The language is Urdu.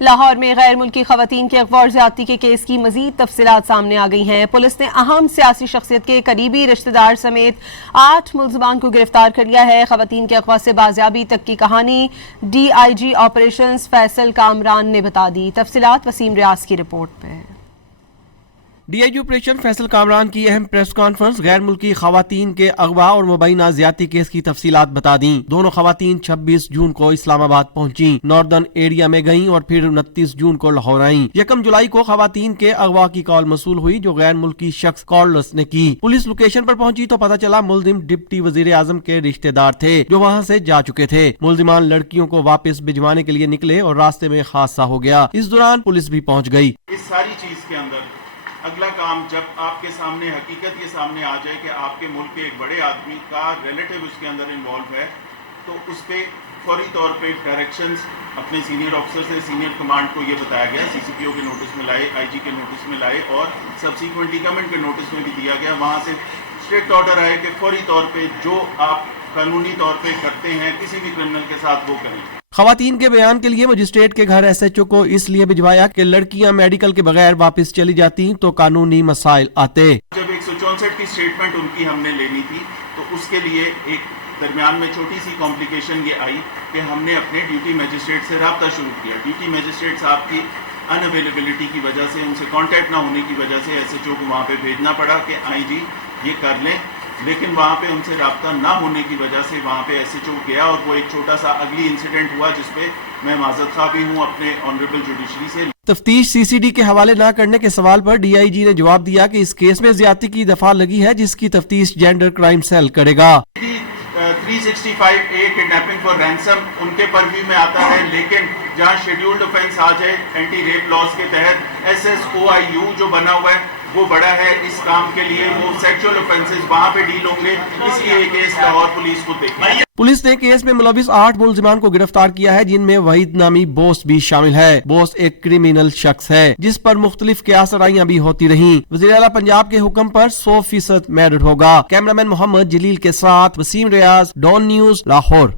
لاہور میں غیر ملکی خواتین کے اغوا اور زیادتی کے کیس کی مزید تفصیلات سامنے آ گئی ہیں۔ پولیس نے اہم سیاسی شخصیت کے قریبی رشتہ دار سمیت 8 ملزمان کو گرفتار کر لیا ہے۔ خواتین کے اغوا سے بازیابی تک کی کہانی D I G operations Faisal Kamran نے بتا دی۔ تفصیلات وسیم ریاض کی رپورٹ پہ۔ D I G operation Faisal Kamran کی اہم پریس کانفرنس غیر ملکی خواتین کے اغوا اور مبینہ زیادتی کیس کی تفصیلات بتا دیں۔ دونوں خواتین 26 جون کو اسلام آباد پہنچیں، ناردرن ایریا میں گئیں اور پھر 29 جون کو لاہور آئیں۔ 1 جولائی کو خواتین کے اغوا کی کال موصول ہوئی جو غیر ملکی شخص کالرس نے کی۔ پولیس لوکیشن پر پہنچی تو پتہ چلا ملزم ڈپٹی وزیر اعظم کے رشتہ دار تھے جو وہاں سے جا چکے تھے۔ ملزمان لڑکیوں کو واپس بھجوانے کے لیے نکلے اور راستے میں حادثہ ہو گیا۔ اس دوران پولیس بھی پہنچ گئی۔ اس ساری چیز کے اندر اگلا کام جب آپ کے سامنے حقیقت یہ سامنے آ جائے کہ آپ کے ملک کے ایک بڑے آدمی کا ریلیٹیو اس کے اندر انوالو ہے تو اس پہ فوری طور پہ ڈائریکشنز اپنے سینئر آفیسر سے سینئر کمانڈ کو یہ بتایا گیا، سی سی پی او کے نوٹس میں لائے، آئی جی کے نوٹس میں لائے اور سبسیکوینٹلی گورنمنٹ کے نوٹس میں بھی دیا گیا۔ وہاں سے اسٹرکٹ آرڈر آئے کہ فوری طور پہ جو آپ قانونی طور پہ کرتے ہیں کسی بھی کرمنل کے ساتھ وہ کریں۔ خواتین کے بیان کے لیے مجسٹریٹ کے گھر ایس ایچ او کو اس لیے بھجوایا کہ لڑکیاں میڈیکل کے بغیر واپس چلی جاتی تو قانونی مسائل آتے۔ جب 164 کی اسٹیٹمنٹ ان کی ہم نے لینی تھی تو اس کے لیے ایک درمیان میں چھوٹی سی کمپلیکیشن یہ آئی کہ ہم نے اپنے ڈیوٹی میجسٹریٹ سے رابطہ شروع کیا۔ ڈیوٹی میجسٹریٹ صاحب کی ان اویلیبلٹی کی وجہ سے، ان سے کانٹیکٹ نہ ہونے کی وجہ سے ایس ایچ او کو وہاں پہ بھیجنا پڑا کہ آئیں جی یہ کر لیں، لیکن وہاں پہ ان سے رابطہ نہ ہونے کی وجہ سے وہاں پہ ایس ایچ او گیا اور وہ ایک چھوٹا سا اگلی انسیڈنٹ ہوا جس پہ میں معذرت خواہ بھی ہوں اپنے آنریبل جوڈیشری سے۔ تفتیش سی سی ڈی کے حوالے نہ کرنے کے سوال پر ڈی آئی جی نے جواب دیا کہ اس کیس میں زیادتی کی دفعہ لگی ہے جس کی تفتیش جینڈر کرائم سیل کرے گا۔ 365A کڈنیپنگ فار رینسم ان کے پرویو میں آتا ہے، لیکن جہاں شیڈیولڈ آفینس آ جائے اینٹی ریپ لاز کے تحت S S O I you جو بنا ہوا ہے وہ بڑا ہے اس کام کے لیے، وہ سیکچوئل آفینسز وہاں پہ ڈیل ہوں گے، اس لیے یہ کیس لاہور پولیس کو دیکھے۔ پولیس نے کیس میں ملوث 8 ملزمان کو گرفتار کیا ہے جن میں وحید نامی بوس بھی شامل ہے۔ بوس ایک کرمینل شخص ہے جس پر مختلف قیاس آرائیاں بھی ہوتی رہیں۔ وزیر اعلیٰ پنجاب کے حکم پر 100% میرٹ ہوگا۔ کیمرامین محمد جلیل کے ساتھ وسیم ریاض، ڈان نیوز، لاہور۔